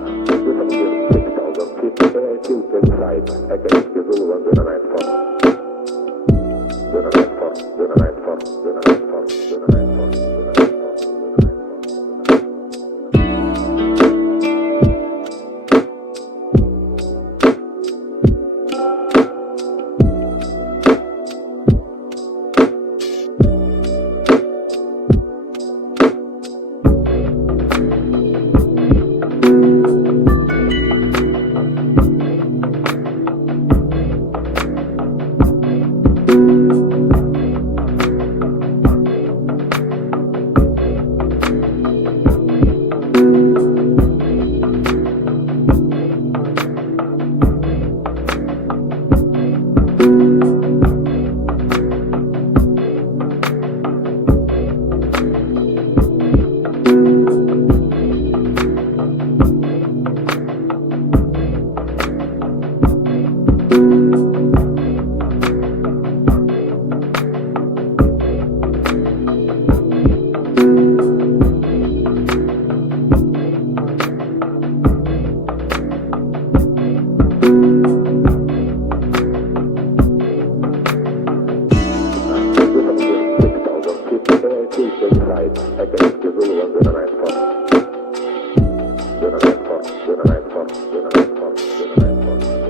6,000 feet air tilt inside against the rule on the night for. The night for. The night for. The night for. The night for. The night for. Inside against the rule on the night for. The night for. The night for. The night for. The night for.